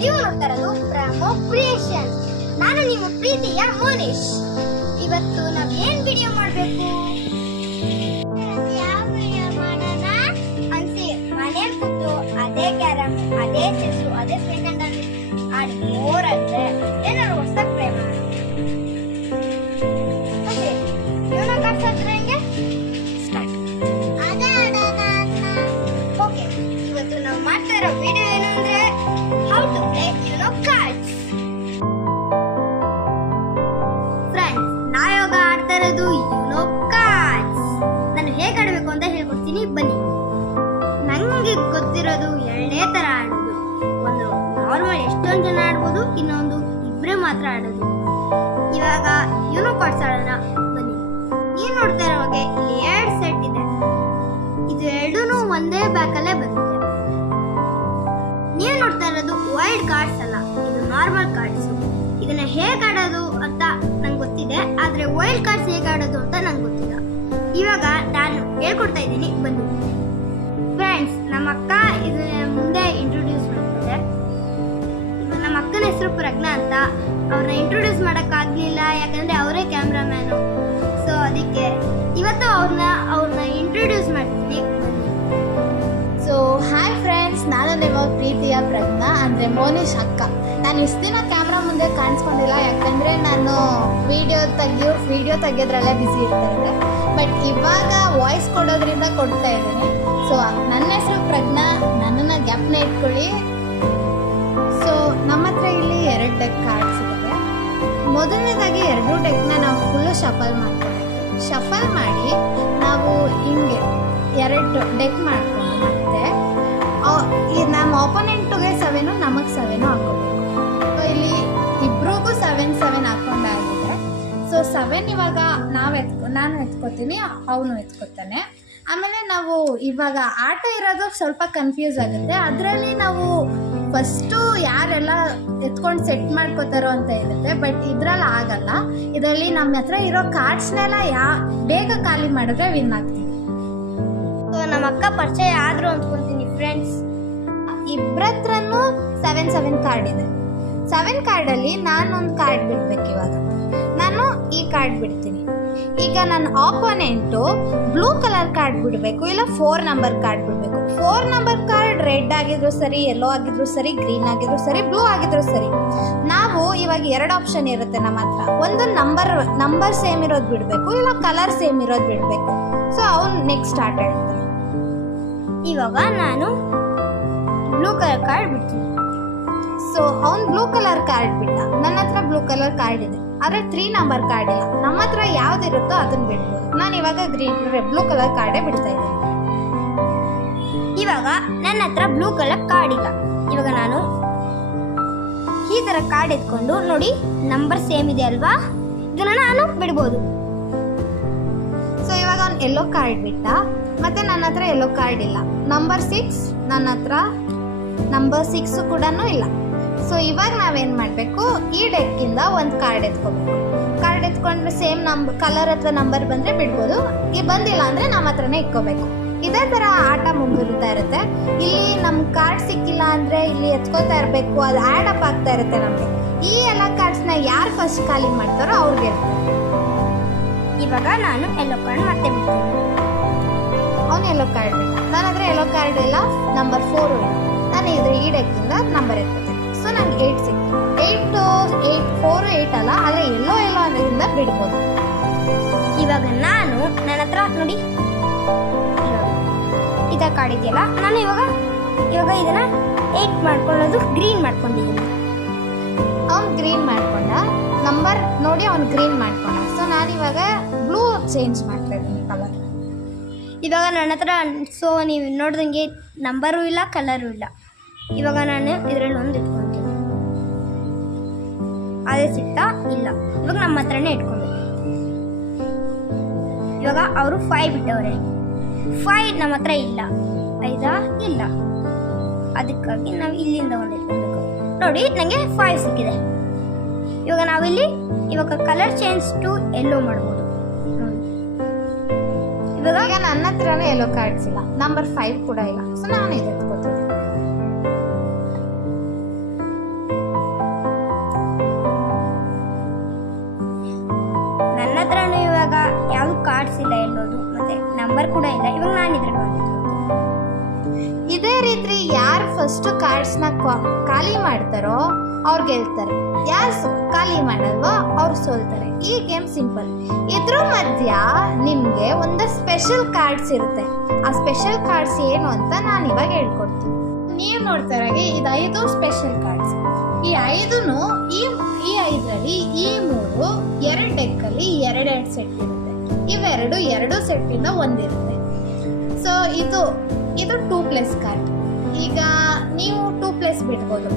ನೀವು ನೋಡ್ತಾ ಇರೋದು ಪ್ರಮೋ ಕ್ರಿಯೇಷನ್. ನಾನು ನಿಮ್ಮ ಪ್ರೀತಿಯ ಮೋನಿಶ್. ಇವತ್ತು ನಾವ್ ಏನ್ ವಿಡಿಯೋ ಮಾಡ್ಬೇಕು, ಯಾವ ವಿಡಿಯೋ ಮಾಡೋಣ ಅನ್ಸಿ ಮನೇಲಿ ಕೂತು ಅದೇ ಕ್ಯಾರಮ್, ಅದೇ ಚೆಸ್, ಅದೇ ಸೆಕೆಂಡ್ ಆಡಿ ಬೋರ್ ಅಂದ್ರೆ ಏನಾದ್ರು ಹೊಸ ಟ್ರೈ ಮಾಡೋಣ. ಓಕೆ, ಇವನ ಕಳ್ಸಿದ್ರೆ ಹೆಂಗೆ ಸ್ಟಾರ್ಟ್. ಓಕೆ, ಇವತ್ತು ನಾವು ಮಾಡ್ತಾ ಇರೋ ವಿಡಿಯೋ ಏನು ಅಂದ್ರೆ how to play UNO cards. Friends, ನಾವು ಇವಾಗ ಆಡ್ತಾ ಇರೋದು UNO cards. ನಾನು ಹೇಗೆ ಆಡಬೇಕು ಅಂತ ಹೇಳ್ಕೊಡ್ತೀನಿ ಬನ್ನಿ. ನಂಗೆ ಗೊತ್ತಿರೋದು ಎರಡೇ ತರ ಆಡೋದು. ಒಂದು ನಾರ್ಮಲ್ ಎಷ್ಟೊಂದು ಜನ ಆಡ್ಬೋದು, ಇನ್ನೊಂದು ಇಬ್ಬರೇ ಮಾತ್ರ ಆಡೋದು. ಇವಾಗ UNO cards ಆಡೋಣ ಬನ್ನಿ. ನೀವು ನೋಡ್ತಾ ಇರೋ ಹಾಗೆ ಇಲ್ಲಿ 2 ಸೆಟ್ ಇದೆ. ಇದು ಎರಡೂ ಒಂದೇ ಬ್ಯಾಕಲ್ಲೇ ಬರುತ್ತೆ. ನೀವು ನೋಡ್ತಾ ಇರೋದು ವೈಲ್ಡ್ ಕಾರ್ಡ್ಸ್ ಅಲ್ಲ, ಇದು ನಾರ್ಮಲ್ ಕಾರ್ಡ್ಸ್. ಇದನ್ನ ಹೇಗೆ ಆಡೋದು ಅಂತ ನಂಗೆ ಗೊತ್ತಿದೆ, ಆದ್ರೆ ವೈಲ್ಡ್ ಕಾರ್ಡ್ಸ್ ಹೇಗೆ ಆಡೋದು ಅಂತ ನಂಗೆ ಗೊತ್ತಿಲ್ಲ. ಇವಾಗ ನಾನು ಹೇಳ್ಕೊಡ್ತಾ ಇದ್ದೀನಿ ಬನ್ನಿ. ಫ್ರೆಂಡ್ಸ್, ನಮ್ಮ ಅಕ್ಕ ಇದನ್ನ ಮುಂದೆ ಇಂಟ್ರೊಡ್ಯೂಸ್ ಮಾಡ್ತಿದೆ. ನಮ್ಮ ಅಕ್ಕನ ಹೆಸರು ಪ್ರಜ್ಞಾ ಅಂತ. ಅವ್ರನ್ನ ಇಂಟ್ರೊಡ್ಯೂಸ್ ಮಾಡೋಕ್ಕಾಗಲಿಲ್ಲ, ಯಾಕಂದ್ರೆ ಅವರೇ ಕ್ಯಾಮ್ರಾಮ್ಯಾನು. ಸೊ ಅದಕ್ಕೆ ಇವತ್ತು ಅವ್ರನ್ನ ಇಂಟ್ರೊಡ್ಯೂಸ್ ಮಾಡ್ತೀನಿ. ಸೊ ಹಾಯ್ ಫ್ರೆಂಡ್ಸ್, ನಾನು ನಿಮ್ಮ ಪ್ರೀತಿಯ ಪ್ರಜ್ಞಾ, ಅಂದರೆ ಮೋನಿಶ್ ಅಕ್ಕ. ನಾನು ಇಷ್ಟು ದಿನ ಕ್ಯಾಮ್ರಾ ಮುಂದೆ ಕಾಣಿಸ್ಕೊಂಡಿಲ್ಲ, ಯಾಕಂದರೆ ನಾನು ವಿಡಿಯೋ ತೆಗಿಯೋದ್ರಲ್ಲೇ ಬ್ಯುಸಿ ಇರ್ತಾ ಇದ್ದೆ. ಬಟ್ ಇವಾಗ ವಾಯ್ಸ್ ಕೊಡೋದ್ರಿಂದ ಕೊಡ್ತಾ ಇದ್ದೀನಿ. ಸೊ ನನ್ನ ಹೆಸರು ಪ್ರಜ್ಞಾ, ನನ್ನನ್ನು ಜ್ಞಾಪನ ಇಟ್ಕೊಳ್ಳಿ. ಸೊ ನಮ್ಮ ಹತ್ರ ಇಲ್ಲಿ 2 ಡೆಕ್ ಕಾರ್ಡ್ಸ್ ಇದ್ದಾವೆ. ಮೊದಲನೇದಾಗಿ 2 ಡೆಕ್ನ ನಾವು ಫುಲ್ಲು ಶಫಲ್ ಮಾಡ್ಕೊಬೇಕು. ಶಫಲ್ ಮಾಡಿ ನಾವು ಹಿಂಗೆ 2 ಡೆಕ್ ಮಾಡ್ಕೊಂಡು ಮತ್ತೆ ನಮ್ಮ ಆಪೋನೆಂಟ್ಗೆ 7, ನಮಗೆ 7 ಹಾಕೋಬೇಕು. ಸೊ ಇಲ್ಲಿ ಇಬ್ರಿಗೂ 7 ಹಾಕೊಂಡಾಗಿದೆ. ಸೊ 7 ಇವಾಗ ನಾನು ಎತ್ಕೋತೀನಿ, ಅವನು ಎತ್ಕೋತಾನೆ. ಆಮೇಲೆ ನಾವು ಇವಾಗ ಆಟ ಇರೋದು ಸ್ವಲ್ಪ ಕನ್ಫ್ಯೂಸ್ ಆಗುತ್ತೆ. ಅದರಲ್ಲಿ ನಾವು ಫಸ್ಟು ಯಾರೆಲ್ಲ ಎತ್ಕೊಂಡು ಸೆಟ್ ಮಾಡ್ಕೋತಾರೋ ಅಂತ ಇರುತ್ತೆ. ಬಟ್ ಇದ್ರಲ್ಲಿ ಆಗಲ್ಲ. ಇದರಲ್ಲಿ ನಮ್ಮ ಹತ್ರ ಇರೋ ಕಾರ್ಡ್ಸ್ನೆಲ್ಲ ಬೇಗ ಖಾಲಿ ಮಾಡಿದ್ರೆ ವಿನ್ ಆಗ್ತೀವಿ. ಸೊ ನಮ್ಮ ಅಕ್ಕ ಪರಿಚಯ ಆದ್ರು ಅಂದ್ಕೊಂತೀನಿ ಫ್ರೆಂಡ್ಸ್. ಇಬ್ಬರ ಹತ್ರನೂ 7 ಕಾರ್ಡ್ ಇದೆ. 7 ಕಾರ್ಡಲ್ಲಿ ನಾನೊಂದು ಕಾರ್ಡ್ ಬಿಡ್ಬೇಕು. ಇವಾಗ ನಾನು ಈ ಕಾರ್ಡ್ ಬಿಡ್ತೀನಿ. ಈಗ ನನ್ನ ಆಪೋನೆಂಟು ಬ್ಲೂ ಕಲರ್ ಕಾರ್ಡ್ ಬಿಡಬೇಕು, ಇಲ್ಲ 4 ನಂಬರ್ ಕಾರ್ಡ್ ಬಿಡಬೇಕು. 4 ನಂಬರ್ ಕಾರ್ಡ್ ರೆಡ್ ಆಗಿದ್ರು ಸರಿ, ಯೆಲ್ಲೋ ಆಗಿದ್ರು ಸರಿ, ಗ್ರೀನ್ ಆಗಿದ್ರು ಸರಿ, ಬ್ಲೂ ಆಗಿದ್ರು ಸರಿ. ನಾವು ಇವಾಗ 2 ಆಪ್ಷನ್ ಇರುತ್ತೆ ನಮ್ಮ ಹತ್ರ. ಒಂದು ನಂಬರ್ ಸೇಮ್ ಇರೋದು ಬಿಡಬೇಕು, ಇಲ್ಲ ಕಲರ್ ಸೇಮ್ ಇರೋದು ಬಿಡಬೇಕು. ಸೊ ಅವ್ನು ನೆಕ್ಸ್ಟ್ ಆಟ ಆಡ್ತಾನೆ. ಇವಾಗ ನಾನು ಬ್ಲೂ ಕಲರ್ ಕಾರ್ಡ್ ಬಿಡ್ತೀನಿ. ಸೊ ಅವ್ನು ಬ್ಲೂ ಕಲರ್ ಕಾರ್ಡ್ ಬಿಟ್ಟ. ನನ್ನ ಹತ್ರ ಬ್ಲೂ ಕಲರ್ ಕಾರ್ಡ್ ಇದೆ, ಆದರೆ 3 ನಂಬರ್ ಕಾರ್ಡ್ ಇಲ್ಲ. ನಮ್ಮ ಹತ್ರ ಯಾವ್ದಿರುತ್ತೋ ಅದನ್ನ ಬಿಡ್ಬೋದು. ನಾನು ಇವಾಗ ಬ್ಲೂ ಕಲರ್ ಕಾರ್ಡೇ ಬಿಡ್ತಾ ಇದ್ದೀನಿ. ಇವಾಗ ನನ್ನ ಹತ್ರ ಬ್ಲೂ ಕಲರ್ ಕಾರ್ಡ್ ಇಲ್ಲ. ಇವಾಗ ನಾನು ಈ ತರ ಕಾರ್ಡ್ ಎತ್ಕೊಂಡು ನೋಡಿ, ನಂಬರ್ ಸೇಮ್ ಇದೆ ಅಲ್ವಾ, ಇದನ್ನ ನಾನು ಬಿಡ್ಬೋದು. ಸೊ ಇವಾಗ ಅವ್ನು ಯೆಲ್ಲೋ ಕಾರ್ಡ್ ಬಿಟ್ಟ, ಮತ್ತೆ ನನ್ನ ಹತ್ರ ಯೆಲ್ಲೋ ಕಾರ್ಡ್ ಇಲ್ಲ. ನಂಬರ್ 6 ನನ್ನ ಹತ್ರ, ನಂಬರ್ 6 ಕೂಡ ಇಲ್ಲ. ಸೊ ಇವಾಗ ನಾವೇನು ಮಾಡಬೇಕು, ಈ ಡೆಕ್ಕಿಂದ ಒಂದು ಕಾರ್ಡ್ ಎತ್ಕೋಬೇಕು. ಕಾರ್ಡ್ ಎತ್ಕೊಂಡ್ರೆ ಸೇಮ್ ಕಲರ್ ಅಥವಾ ನಂಬರ್ ಬಂದರೆ ಬಿಡ್ಬೋದು. ಬಂದಿಲ್ಲ ಅಂದರೆ ನಮ್ಮ ಹತ್ರನೇ ಇಟ್ಕೋಬೇಕು. ಇದೇ ಥರ ಆಟ ಮುಂದುವರಿತಾ ಇರುತ್ತೆ. ಇಲ್ಲಿ ನಮ್ಮ ಕಾರ್ಡ್ ಸಿಕ್ಕಿಲ್ಲ ಅಂದರೆ ಇಲ್ಲಿ ಎತ್ಕೋತಾ ಇರಬೇಕು, ಅದು ಆ್ಯಡ್ ಅಪ್ ಆಗ್ತಾ ಇರುತ್ತೆ ನಮಗೆ. ಈ ಎಲ್ಲ ಕಾರ್ಡ್ಸ್ನ ಯಾರು ಫಸ್ಟ್ ಖಾಲಿ ಮಾಡ್ತಾರೋ ಅವ್ರಿಗೆ. ಇವಾಗ ನಾನು ಯೆಲ್ಲೋ ಕಾರ್ಡ್ ಮತ್ತೆ ಬಿಡ್ತೀನಿ. ಅವನು ಯೆಲ್ಲೋ ಕಾರ್ಡ್ ಬಿಟ್ಟ. ನನ್ನ ಹತ್ರ ಯೆಲ್ಲೋ ಕಾರ್ಡ್ ಇಲ್ಲ, ನಂಬರ್ 4 ಇಲ್ಲ. ನಾನು ಈ ಡೆಕ್ಕಿಂದ ನಂಬರ್ ಎತ್ಕೋತೀನಿ. ಸೊ ನಂಗೆ 8 ಸಿಕ್ತು. 4 8 ಅಲ್ಲ, ಆದರೆ ಯೆಲ್ಲೋ ಅದರಿಂದ ಬಿಡ್ಬೋದು. ಇವಾಗ ನಾನು ನನ್ನ ಹತ್ರ ನೋಡಿ ಇದ ಕಾರ್ಡ್ ಇದೆಯಲ್ಲ, ನಾನು ಇವಾಗ ಇದನ್ನ 8 ಮಾಡ್ಕೊಳ್ಳೋದು ಗ್ರೀನ್ ಮಾಡ್ಕೊಂಡಿದ್ದೀನಿ. ಅವ್ನು ಗ್ರೀನ್ ಮಾಡ್ಕೊಂಡ, ನಂಬರ್ ನೋಡಿ ಅವ್ನು ಗ್ರೀನ್ ಮಾಡ್ಕೊಂಡ. ಸೊ ನಾನಿವಾಗ ಬ್ಲೂ ಚೇಂಜ್ ಮಾಡ್ತಾ ಇದ್ದೀನಿ ಕಲರ್. ಇವಾಗ ನನ್ನ ಹತ್ರ ಸೊ ನೀವು ನೋಡ್ದಂಗೆ ನಂಬರು ಇಲ್ಲ, ಕಲರು ಇಲ್ಲ. ಇವಾಗ ನಾನು ಇದರಲ್ಲಿ ಒಂದು ಇಟ್ಕೊಳ್ತೀನಿ. ಅದೇ ಸಿಗ್ತಾ ಇಲ್ಲ. ಇವಾಗ ನಮ್ಮ ಹತ್ರನೇ ಇಟ್ಕೊಳ್ಬೇಕು. ಇವಾಗ ಅವರು 5 ಬಿಟ್ಟವ್ರೆ. 5 ನಮ್ಮ ಹತ್ರ ಇಲ್ಲ, 5 ಇಲ್ಲ. ಅದಕ್ಕಾಗಿ ನಾವು ಇಲ್ಲಿಂದ ಒಂದು ಇಟ್ಕೊಳ್ಬೇಕು. ನೋಡಿ, ನನಗೆ 5 ಸಿಕ್ಕಿದೆ. ಇವಾಗ ನಾವಿಲ್ಲಿ ಕಲರ್ ಚೇಂಜ್ ಟು ಯೆಲ್ಲೋ ಮಾಡ್ಬೋದು. ಇವಾಗ ನನ್ನ ಹತ್ರನೇ ಯೆಲ್ಲೋ ಕಾರ್ಡ್ಸ್ ಇಲ್ಲ, ನಂಬರ್ 5 ಕೂಡ ಇಲ್ಲ. ಸೊ ನಾನು ಇದು ಎತ್ಕೋತೀನಿ. ಕಾರ್ಡ್ಸ್ ಇಲ್ಲ ಎಲ್ಲೋದು, ಮತ್ತೆ ನಂಬರ್ ಕೂಡ ಇಲ್ಲ. ಇವಾಗ ನಾನು ಇದ್ರಲ್ಲಿ ಬಂದಿದ್ದು. ಇದೇ ರೀತಿ ಯಾರು ಫಸ್ಟ್ ಕಾರ್ಡ್ಸ್ನ ಖಾಲಿ ಮಾಡ್ತಾರೋ ಅವ್ರು ಗೆಲ್ತಾರೆ, ಯಾರು ಖಾಲಿ ಮಾಡಲ್ವೋ ಅವ್ರು ಸೋಲ್ತಾರೆ. ಈ ಗೇಮ್ ಸಿಂಪಲ್. ಇದ್ರ ಮಧ್ಯ ನಿಮಗೆ ಒಂದು ಸ್ಪೆಷಲ್ ಕಾರ್ಡ್ಸ್ ಇರುತ್ತೆ. ಆ ಸ್ಪೆಷಲ್ ಕಾರ್ಡ್ಸ್ ಏನು ಅಂತ ನಾನು ಇವಾಗ ಹೇಳ್ಕೊಡ್ತೀನಿ. ನೀವು ನೋಡ್ತಾ ಇರಾಗೆ ಇದು 5 ಸ್ಪೆಷಲ್ ಕಾರ್ಡ್ಸ್. ಈ 5ನು ಈ 5ರಲ್ಲಿ ಈ 3 2 ಡೆಕ್ಕಲ್ಲಿ 2 ಸೆಟ್ ಇರುತ್ತೆ. ಇವೆರಡು 2 ಸೆಟ್ಟಿಂದ ಒಂದಿರುತ್ತೆ. ಸೊ ಇದು 2+ ಕಾರ್ಡ್. ಈಗ ನೀವು 2+ ಬಿಡ್ಬೋದು,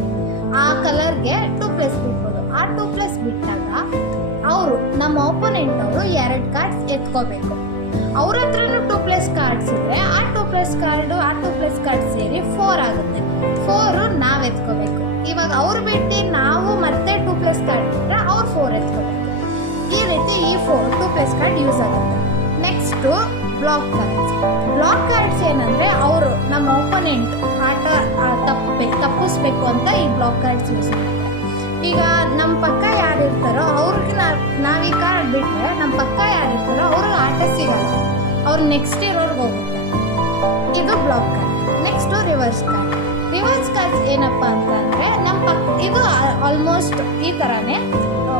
ಆ ಕಲರ್ಗೆ 2+ ಬಿಡ್ಬೋದು. ಆ 2+ ಬಿಟ್ಟಾಗ ಅವರು ನಮ್ಮ ಆಪೋನೆಂಟ್ ಅವರು 2 ಕಾರ್ಡ್ಸ್ ಎತ್ಕೋಬೇಕು. ಅವ್ರ ಹತ್ರನೂ 2+ ಕಾರ್ಡ್ಸ್ ಇದ್ರೆ ಆ 2+ ಕಾರ್ಡ್ ಸೇರಿ 4 ಆಗುತ್ತೆ. 4 ನಾವು ಎತ್ಕೋಬೇಕು. ಇವಾಗ ಅವ್ರು ಬಿಟ್ಟು ನಾವು ಮತ್ತೆ 2+ ಕಾರ್ಡ್ ಬಿಟ್ಟರೆ ಅವ್ರು 4 ಎತ್ಕೋಬೇಕು. ಈ ರೀತಿ ಈ 2+ ಕಾರ್ಡ್ ಯೂಸ್ ಆಗುತ್ತೆ. ನೆಕ್ಸ್ಟು ಬ್ಲಾಕ್ ಕಾರ್ಡ್ಸ್ ಏನಂದರೆ ಅವರು ನಮ್ಮ ಆಪೋನೆಂಟ್ ಆಟ ತಪ್ಪಿಸ್ಬೇಕು ಅಂತ ಈ ಬ್ಲಾಕ್ ಕಾರ್ಡ್ಸ್ ಯೂಸ್ ಮಾಡ್ತಾರೆ. ಈಗ ನಮ್ಮ ಪಕ್ಕ ಯಾರು ಇರ್ತಾರೋ ಅವ್ರಿಗೆ ನಾವು ಈ ಕಾರ್ಡ್ ಬಿಟ್ಟರೆ ನಮ್ಮ ಪಕ್ಕ ಯಾರು ಇರ್ತಾರೋ ಅವ್ರಿಗೆ ಆಟ ಸಿಗಲ್ಲ, ಅವ್ರು ನೆಕ್ಸ್ಟ್ ಇರೋರ್ಗೆ ಹೋಗುತ್ತೆ. ಇದು block card. Next reverse cards ಏನಪ್ಪ ಅಂತಂದರೆ ಇದು ಆಲ್ಮೋಸ್ಟ್ ಈ ಥರನೇ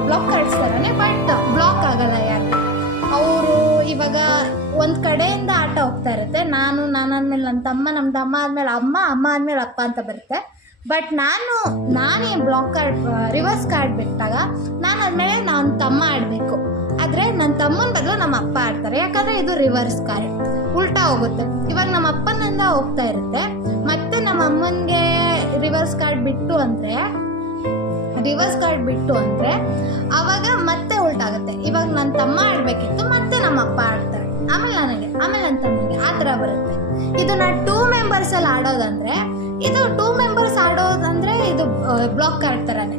ಬ್ಲಾಕ್ ಕಾರ್ಡ್ಸ್ ಥರನೇ, ಬಟ್ ಬ್ಲಾಕ್ ಆಗಲ್ಲ ಯಾರು. ಅವರು ಇವಾಗ ಒಂದು ಕಡೆಯಿಂದ ಆಟ ಹೋಗ್ತಾ ಇರುತ್ತೆ. ನಾನಾದ್ಮೇಲೆ ನಮ್ಮ ತಮ್ಮ ಆದಮೇಲೆ ಅಮ್ಮ ಆದಮೇಲೆ ಅಪ್ಪ ಅಂತ ಬರುತ್ತೆ. ಬಟ್ ನಾನೇ ರಿವರ್ಸ್ ಕಾರ್ಡ್ ಬಿಟ್ಟಾಗ ನಾನಾದ್ಮೇಲೆ ನನ್ನ ತಮ್ಮ ಆಡಬೇಕು. ಆದರೆ ನನ್ನ ತಮ್ಮನ ಬದಲು ನಮ್ಮ ಅಪ್ಪ ಆಡ್ತಾರೆ, ಯಾಕಂದರೆ ಇದು ರಿವರ್ಸ್ ಕಾರ್ಡ್, ಉಲ್ಟಾ ಹೋಗುತ್ತೆ. ಇವಾಗ ನಮ್ಮ ಅಪ್ಪನಿಂದ ಹೋಗ್ತಾ ಇರುತ್ತೆ, ಮತ್ತೆ ನಮ್ಮ ಅಮ್ಮನಿಗೆ ರಿವರ್ಸ್ ಕಾರ್ಡ್ ಬಿಟ್ಟು ಅಂದರೆ ಆವಾಗ ಮತ್ತೆ ಉಲ್ಟಾಗುತ್ತೆ. ಇವಾಗ ನನ್ನ ತಮ್ಮ ಆಡಬೇಕಿತ್ತು, ಮತ್ತೆ ನಮ್ಮ ಅಪ್ಪ ಆಡ್ತಾರೆ, ಆಮೇಲೆ ನನ್ನ ತಮ್ಮನಿಗೆ ಆ ಥರ ಬರುತ್ತೆ. ಇದನ್ನ 2 ಮೆಂಬರ್ಸಲ್ಲಿ ಆಡೋದಂದ್ರೆ ಇದು ಬ್ಲಾಕ್ ಕಾರ್ಡ್ ಥರನೇ.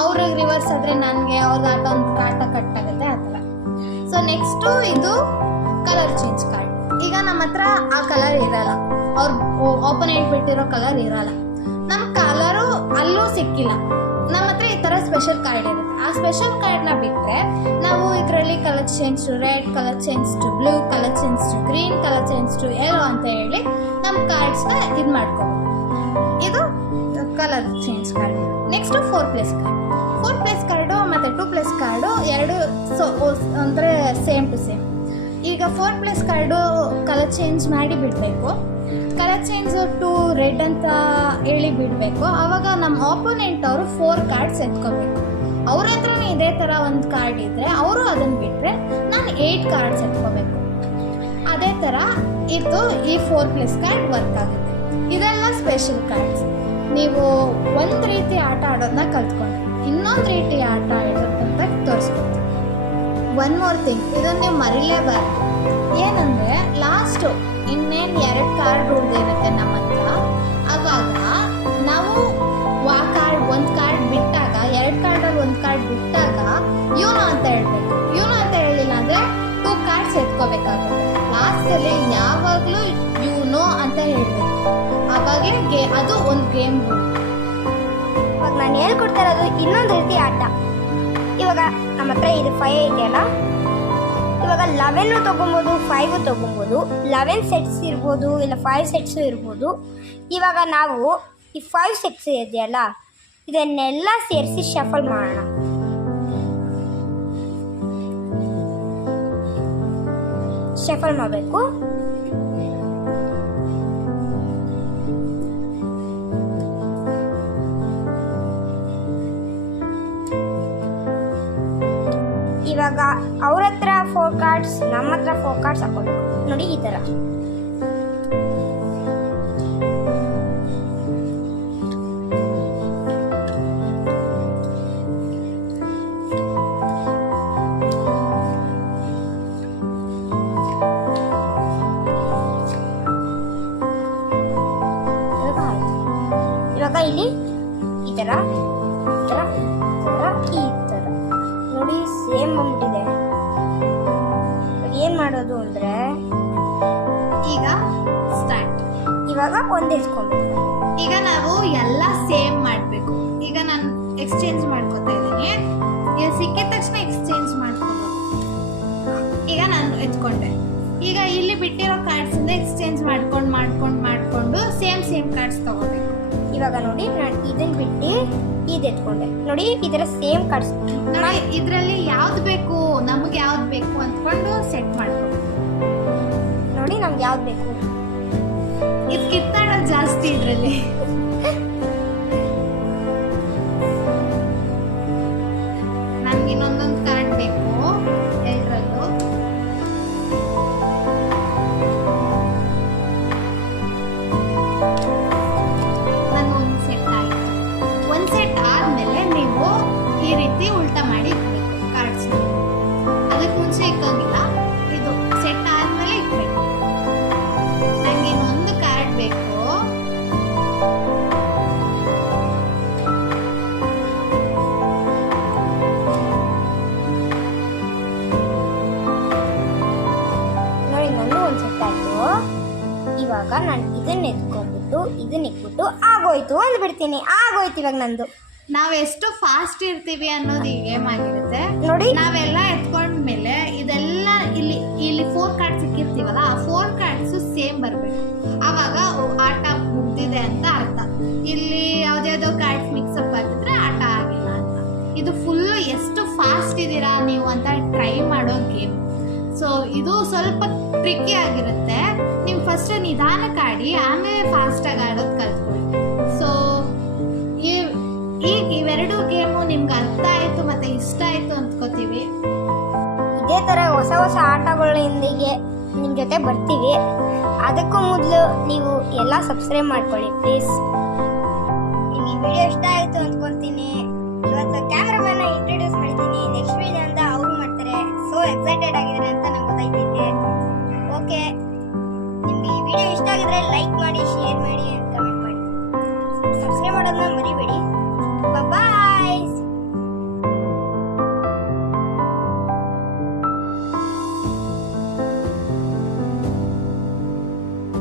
ಅವ್ರಿಗೆ ರಿವರ್ಸ್ ಆದರೆ ನನಗೆ ಅವ್ರದ್ದು ಆಟ ಕಟ್ಟಾಗುತ್ತೆ ಆ ಥರ. ಸೊ ನೆಕ್ಸ್ಟು ಇದು ಕಲರ್ ಚೇಂಜ್ ಕಾರ್ಡ್. ಈಗ ನಮ್ಮ ಹತ್ರ ಆ ಕಲರ್ ಇರಲ್ಲ, ಅವ್ರ ಆಪೋನೆಂಟ್ ಬಿಟ್ಟಿರೋ ಕಲರ್ ಇರಲ್ಲ, ನಮ್ಮ ಕಲರು ಅಲ್ಲೂ ಸಿಕ್ಕಿಲ್ಲ, ನಮ್ಮ ಹತ್ರ ಈ ಥರ ಸ್ಪೆಷಲ್ ಕಾರ್ಡ್ ಇರುತ್ತೆ. ಆ ಸ್ಪೆಷಲ್ ಕಾರ್ಡ್ನ ಬಿಟ್ಟರೆ ನಾವು ಇದರಲ್ಲಿ colour change to red, colour change to blue, colour change to green, colour change to yellow ಅಂತ ಹೇಳಿ ನಮ್ಮ ಕಾರ್ಡ್ಸ್ನ ಇದು ಮಾಡ್ಕೋಬೋದು. ಇದು colour change card. Next 4+ card ಮತ್ತು 2+ ಕಾರ್ಡು ಎರಡು ಅಂದರೆ ಸೇಮ್ ಟು ಸೇಮ್. ಈಗ 4+ ಕಾರ್ಡು ಕಲರ್ ಚೇಂಜ್ ಮಾಡಿ ಬಿಡಬೇಕು. ಕಲರ್ ಚೇಂಜ್ ಟು ರೆಡ್ ಅಂತ ಹೇಳಿ ಬಿಡಬೇಕು. ಆವಾಗ ನಮ್ಮ ಆಪೋನೆಂಟ್ ಅವರು 4 ಕಾರ್ಡ್ಸ್ ಎತ್ಕೋಬೇಕು. ಅವ್ರ ಹತ್ರನೇ ಇದೇ ಥರ ಒಂದು ಕಾರ್ಡ್ ಇದ್ದರೆ ಅವರು ಅದನ್ನು ಬಿಟ್ಟರೆ ನಾನು 8 ಕಾರ್ಡ್ಸ್ ಎತ್ಕೋಬೇಕು. ಅದೇ ಥರ ಇದು ಈ 4+ ಕಾರ್ಡ್ ವರ್ಕ್ ಆಗುತ್ತೆ. ಇದೆಲ್ಲ ಸ್ಪೆಷಲ್ ಕಾರ್ಡ್ಸ್. ನೀವು ಒಂದು ರೀತಿ ಆಟ ಆಡೋದನ್ನ ಕಲ್ತ್ಕೊಂಡ್ರೆ ಇನ್ನೊಂದು ರೀತಿ ಆಟ ಆಡೋದಂತ ತೋರಿಸ್ಕೊಡ್ತೀನಿ. ಒನ್ ಮೋರ್ ಥಿಂಗ್, ಇದನ್ನು ನೀವು ಮರೀಲೇಬಾರ್ದು. ಏನಂದರೆ ಲಾಸ್ಟು ಇನ್ನೇನು 2 ಕಾರ್ಡ್ ಉಳಿದಿರುತ್ತೆ ನಮ್ಮ ಹತ್ರ. ಆವಾಗ ನಾವು ಒಂದು ಕಾರ್ಡ್ ಬಿಟ್ಟಾಗ 2 ಕಾರ್ಡಲ್ಲಿ 1 ಕಾರ್ಡ್ ಬಿಟ್ಟಾಗ ಯೂನೋ ಅಂತ ಹೇಳಬೇಕು. ಯೂನೋ ಅಂತ ಹೇಳಿಲ್ಲ ಅಂದರೆ 2 ಕಾರ್ಡ್ಸ್ ಎತ್ಕೋಬೇಕಾಗುತ್ತೆ. ಲಾಸ್ಟಲ್ಲಿ ಯಾವಾಗಲೂ ಯೂನೋ ಅಂತ ಹೇಳಬೇಕು. ಆವಾಗೇ ಅದು ಒಂದು ಗೇಮ್. ಇವಾಗ ನಾನು ಹೇಳ್ಕೊಡ್ತಾ ಇರೋದು ಇನ್ನೊಂದು ರೀತಿ ಆಟ. ಇವಾಗ ನಮ್ಮ ಹತ್ರ ಇದು 5 ಇದೆಯಲ್ಲ, ಇವಾಗ 11 ತೊಗೊಬೋದು, 5 ತೊಗೊಬೋದು. 11 ಸೆಟ್ಸ್ ಇರ್ಬೋದು, ಇಲ್ಲ 5 ಸೆಟ್ಸು ಇರ್ಬೋದು. ಇವಾಗ ನಾವು ಈ 5 ಸೆಟ್ಸ್ ಇದೆಯಲ್ಲ, ಇದನ್ನೆಲ್ಲ ಸೇರಿಸಿ ಶಫಲ್ ಮಾಡೋಣ. ಶಫಲ್ ಮಾಡಬೇಕು. ಇವಾಗ ಅವ್ರ ಹತ್ರ 4 ಕಾರ್ಡ್ಸ್, ನಮ್ಮ ಹತ್ರ 4 ಕಾರ್ಡ್ಸ್ ಹಾಕೋಬೇಕು. ನೋಡಿ ಈ ಥರ. ಇವಾಗ ಇಲ್ಲಿ ಈ ಥರ ಈ ಥರ ನೋಡಿ ಸೇಮ್ ಬಂದ್ಬಿಟ್ಟಿದೆ. ಏನು ಮಾಡೋದು ಅಂದರೆ ಈಗ ಸ್ಟಾರ್ಟ್. ಇವಾಗ ಹೊಂದಿಸ್ಕೊಬೇಕು. ಈಗ ನಾವು ಎಲ್ಲ ಸೇಮ್ ಮಾಡಬೇಕು. ಈಗ ನಾನು ಎಕ್ಸ್ಚೇಂಜ್ ಮಾಡ್ಕೊತಾ ಇದ್ದೀನಿ. ಈಗ ಸಿಕ್ಕಿದ ತಕ್ಷಣ ಎಕ್ಸ್ಚೇಂಜ್ ಮಾಡ್ಕೋಬೇಕು. ಈಗ ನಾನು ಎತ್ಕೊಂಡೆ. ಈಗ ಇಲ್ಲಿ ಬಿಟ್ಟಿರೋ ಕಾರ್ಡ್ಸಿಂದ ಎಕ್ಸ್ಚೇಂಜ್ ಮಾಡ್ಕೊಂಡು ಸೇಮ್ ಕಾರ್ಡ್ಸ್ ತಗೋಬೇಕು. ಇವಾಗ ನೋಡಿ ನಾನು ಇದನ್ನ ಬಿಟ್ಟು ಇದು ಎತ್ಕೊಂಡೆ. ನೋಡಿ ಇದರ ಸೇಮ್ ಕಾರ್ಡ್ಸ್. ನೋಡಿ ಇದರಲ್ಲಿ ಯಾವ್ದು ಬೇಕು, ನಮಗೆ ಯಾವ್ದು ಬೇಕು ಅಂದ್ಕೊಂಡು ಸೆಟ್ ಮಾಡ್ಕೊಂಡು. ನೋಡಿ ನಮ್ಗೆ ಯಾವ್ದು ಬೇಕು. ಇದು ಕಿತ್ತಾಡೋದು ಜಾಸ್ತಿ ಇದರಲ್ಲಿ. ನಮ್ಗೆ ಇನ್ನೊಂದೊಂದು ಕಾರ್ಡ್ ಬೇಕು ಎರಡರಲ್ಲೂ. ನಂಗೆ ಒಂದು ಸೆಟ್ ಆಯಿತು. ಒಂದು ಸೆಟ್ ಆದಮೇಲೆ ನೀವು ಈ ರೀತಿ ಉಲ್ಟಾ ಮಾಡಿ ಇಕ್ಬೇಕು ಕಾರ್ಡ್ಸ್ನ. ಅದಕ್ಕೆ ಮುಂಚೆ ಇಕ್ಕಂಗಿಲ್ಲ, ಇದು ಸೆಟ್ ಆದಮೇಲೆ ಇಕ್ಬೇಕು. ನಂಗೆ ಇನ್ನೊಂದು ಕಾರ್ಡ್ ಬೇಕು. ನೋಡಿ ನಂದು ಒಂದು ಸೆಟ್ ಆಯ್ತು. ಇವಾಗ ನಾನು ಇದನ್ನ ಎತ್ಕೊಂಡ್ಬಿಟ್ಟು ಇದನ್ನ ಇಟ್ಬಿಟ್ಟು ಆಗೋಯ್ತು ಅಂದ್ಬಿಡ್ತೀನಿ. ಆಗೋಯ್ತು ಇವಾಗ ನಂದು. ನಾವ್ ಎಷ್ಟು ಫಾಸ್ಟ್ ಇರ್ತೀವಿ ಅನ್ನೋದು ಈ ಗೇಮ್ ಆಗಿರುತ್ತೆ. ನೋಡಿ ನಾವೆಲ್ಲ ಎತ್ಕೊಂಡ್ಮೇಲೆ ಇದೆಲ್ಲ ಇಲ್ಲಿ 4 ಕಾರ್ಡ್ಸ್ ಸಿಕ್ಕಿರ್ತೀವಲ್ಲ, ಆ 4 ಕಾರ್ಡ್ಸ್ ಸೇಮ್ ಬರ್ಬೇಕು. ಆವಾಗ ಆಟ ಮುಗ್ದಿದೆ ಅಂತ ಅರ್ಥ. ಇಲ್ಲಿ ಯಾವ್ದ್ಯಾವ್ದೋ ಕಾರ್ಡ್ಸ್ ಮಿಕ್ಸಪ್ ಆಗಿದ್ರೆ ಆಟ ಆಗಿಲ್ಲ ಅಂತ. ಇದು ಫುಲ್ ಎಷ್ಟು ಫಾಸ್ಟ್ ಇದೀರಾ ನೀವು ಅಂತ ಟ್ರೈ ಮಾಡೋ ಗೇಮ್. ಸೊ ಇದು ಸ್ವಲ್ಪ ಟ್ರಿಕ್ಕಿ ಆಗಿರುತ್ತೆ. ನೀವು ಫಸ್ಟ್ ನಿಧಾನಕ್ಕೆ ಆಡಿ, ಆಮೇಲೆ ಫಾಸ್ಟಾಗಿ ಆಡೋದು ಕಲ್ತ್ಕೊಳ್ಳಿ. ಸೊ ಈಗ ಇವೆರಡು ಗೇಮು ನಿಮ್ಗೆ ಅರ್ಥ ಆಯಿತು ಮತ್ತು ಇಷ್ಟ ಆಯಿತು ಅಂದ್ಕೋತೀವಿ. ಇದೇ ಥರ ಹೊಸ ಹೊಸ ಆಟಗಳೊಂದಿಗೆ ನಿಮ್ಮ ಜೊತೆ ಬರ್ತೀವಿ. ಅದಕ್ಕೂ ಮೊದಲು ನೀವು ಎಲ್ಲ ಸಬ್ಸ್ಕ್ರೈಬ್ ಮಾಡ್ಕೊಳ್ಳಿ ಪ್ಲೀಸ್. ನಿಮಗೆ ವಿಡಿಯೋ ಇಷ್ಟ ಆಯಿತು ಅಂದ್ಕೊತೀನಿ. ಇವತ್ತು ಕ್ಯಾಮ್ರಾಮನ್ನ ಇಂಟ್ರೊಡ್ಯೂಸ್ ಮಾಡ್ತೀನಿ. ನೆಕ್ಸ್ಟ್ ವಿಡಿಯೋ ಅಂತ ಅವರು ಮಾಡ್ತಾರೆ. ಸೊ ಎಕ್ಸೈಟೆಡ್ ಆಗಿದ್ದಾರೆ ಅಂತ ನಂಗೆ ಗೊತ್ತಾಯ್ತೈತೆ. ಓಕೆ, ನಿಮಗೆ ಈ ವಿಡಿಯೋ ಇಷ್ಟ ಆಗಿದ್ರೆ ಲೈಕ್ ಮಾಡಿ, ಶೇರ್ ಮಾಡಿ.